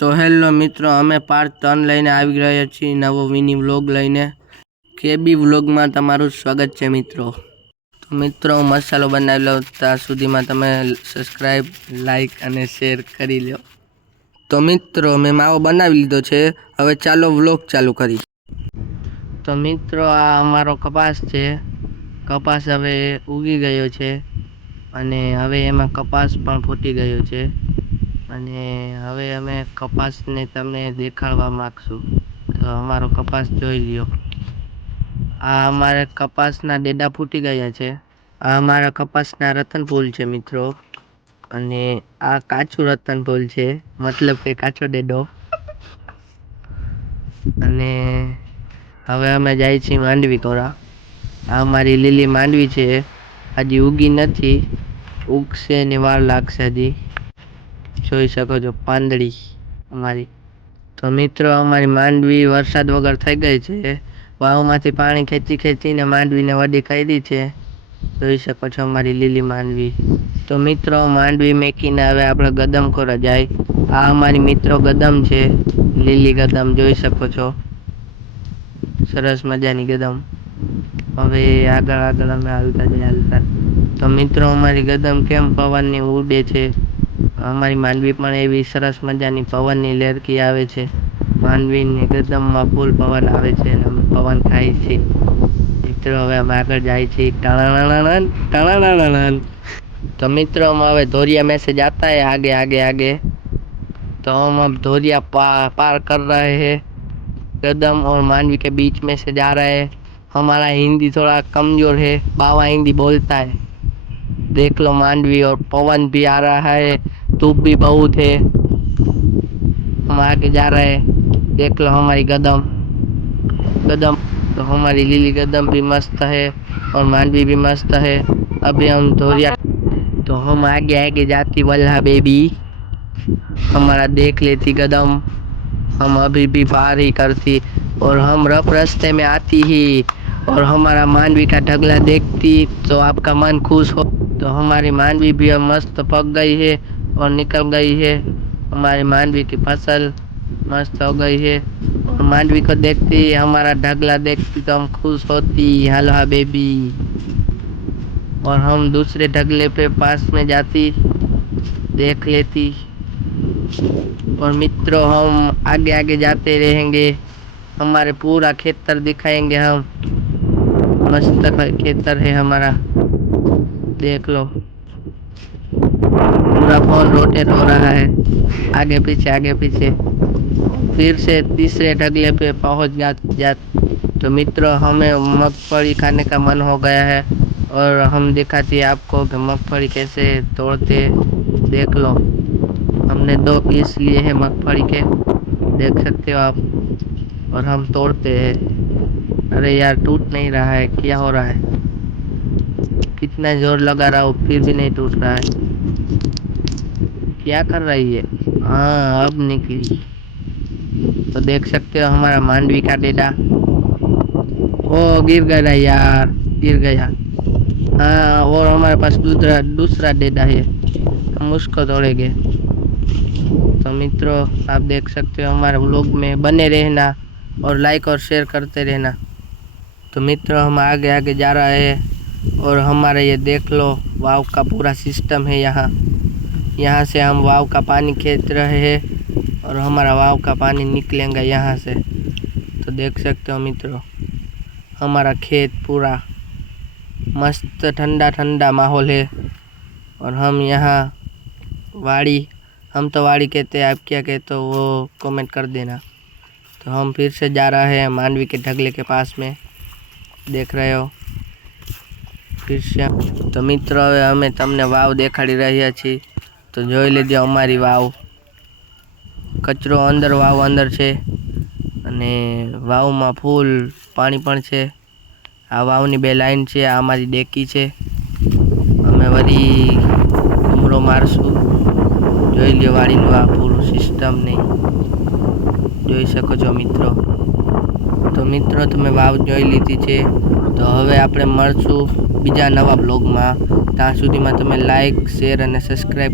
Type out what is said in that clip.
તો હેલો મિત્રો, અમે પાર્ટ 3 લઈને આવી રહ્યા છીએ, નવો મિની વ્લોગ લઈને. કેબી વ્લોગમાં તમારું સ્વાગત છે મિત્રો. તો મિત્રો, મસાલો બનાવી લો, ત્યાં સુધીમાં તમે સબસ્ક્રાઈબ, લાઈક અને શેર કરી લો. તો મિત્રો, મેં માવો બનાવી લીધો છે. હવે ચાલો વ્લોગ ચાલુ કરી. તો મિત્રો, આ અમારો કપાસ છે. કપાસ હવે ઉગી ગયો છે અને હવે એમાં કપાસ પણ ફૂટી ગયો છે. અને હવે અમે કપાસને તમને દેખાડવા માંગશું. તો અમારો કપાસ જોઈ લ્યો. આ અમારા કપાસના ડેડા ફૂટી ગયા છે. આ અમારા કપાસના રતન ફૂલ છે મિત્રો. અને આ કાચું રતન ફૂલ છે, મતલબ કે કાચો ડેડો. અને હવે અમે જાય છીએ માંડવી તોડા. આ અમારી લીલી માંડવી છે, હજી ઉગી નથી. ઉગશે ને વાર લાગશે હજી. જોઈ શકો છો પાંદડી અમારી. તો મિત્રો, અમારી માંડવી વરસાદ વગર થઈ ગઈ છે. વાવમાંથી પાણી ખેંચીને માંડવીને વડી કરી છે. જોઈ શકો છો અમારી લીલી માંડવી. તો મિત્રો, માંડવી મેકીને હવે આપણે ગદમ ખોરા જાય. આ અમારી મિત્રો ગદમ છે, લીલી ગદમ જોઈ શકો છો. સરસ મજાની ગદમ. હવે આગળ અમે હાલતા. તો મિત્રો, અમારી ગદમ કેમ પવનની ઉડે છે. અમારી માંડવી પણ એવી સરસ મજાની પવનની લેરકી આવે છે. માંડવીની ગદમમાં ફૂલ પવન આવે છે અને અમે પવન ખાઈ છીએ. મિત્રો, હવે અમે આગળ જાય છીએ. तो मित्रों, हम હવે धोरिया में से जाता है आगे। तो हम अब धोरिया पार कर रहे हैं। कदम और मानवी के बीच में से जा रहे हैं। हमारा हिंदी थोड़ा कमजोर है, बाबा हिंदी बोलता है। देख लो मांडवी, और पवन भी आ रहा है, धूप भी बहुत है। हम आगे जा रहे हैं। देख लो हमारी गदम। तो हमारी लीली गदम भी मस्त है और मांडवी भी मस्त है। अभी हम धोरिया, तो हम आगे जाती वल्हा बेबी। हमारा देख लेती गदम, हम अभी भी पार ही करती। और हम रफ रास्ते में आती ही और हमारा मांडवी का ढगला देखती तो आपका मन खुश हो। तो हमारी मांडवी भी अब मस्त पक गई है और निकल गई है। हमारी मांडवी की फसल मस्त हो गई है। और मांडवी को देखती, हमारा ढगला देखती तो हम खुश होती, हलवा बेबी। और हम दूसरे ढगले पे पास में जाती, देख लेती। और मित्रों, हम आगे जाते रहेंगे। हमारे पूरा खेतर दिखाएंगे हम। मस्त खेतर है हमारा, देख लो। पूरा फोन रोटेट हो रहा है, आगे पीछे। फिर से तीसरे ढगले पे पहुंच जात। तो मित्रों, हमें मगफली खाने का मन हो गया है और हम दिखाती आपको कि मगफली कैसे तोड़ते। देख लो, हमने 2 पीस लिए हैं मगफली के, देख सकते हो आप। और हम तोड़ते हैं। अरे यार, टूट नहीं रहा है, क्या हो रहा है? कितना जोर लगा रहा हूँ फिर भी नहीं टूट रहा है। क्या कर रही है? हाँ, अब निकली। तो देख सकते हो हमारा मांडवी का डेडा। ओ, गिर गया यार, गिर गया। हाँ, और हमारे पास दूसरा डेडा है, हम उसको तोड़ेंगे। तो मित्रों, आप देख सकते हो हमारे व्लॉग में बने रहना और लाइक और शेयर करते रहना। तो मित्रों, हम आगे जा रहे हैं और हमारे ये देख लो वाव का पूरा सिस्टम है। यहाँ से हम वाव का पानी खींच रहे हैं और हमारा वाव का पानी निकलेगा यहाँ से। तो देख सकते हो मित्रों, हमारा खेत पूरा मस्त ठंडा माहौल है। और हम यहाँ वाड़ी, हम तो वाड़ी कहते हैं, आप क्या कहते हो वो कमेंट कर देना। तो हम फिर से जा रहे हैं मांडवी के ढगले के पास में, देख रहे हो फिर से। तो मित्रों, હવે અમે તમને વાવ દેખાડી રહ્યા છીએ, તો જોઈ લેજો અમારી વાવ। કચરો અંદર, વાવ અંદર છે અને વાવમાં ફૂલ પાણી પણ છે। આ વાવની 2 લાઈન છે, આ અમારી ડેકી છે। અમે વળી ઘૂમરો મારશું। જોઈ લ્યો વાડીનું આ પૂરું સિસ્ટમ નહીં, જોઈ શકો છો મિત્રો। તો મિત્રો, તમે વાવ જોઈ લીધી છે। તો હવે આપણે મળશું બીજા નવા બ્લોગમાં। ત્યાં સુધીમાં તમે લાઈક, શેર અને સબસ્ક્રાઈબ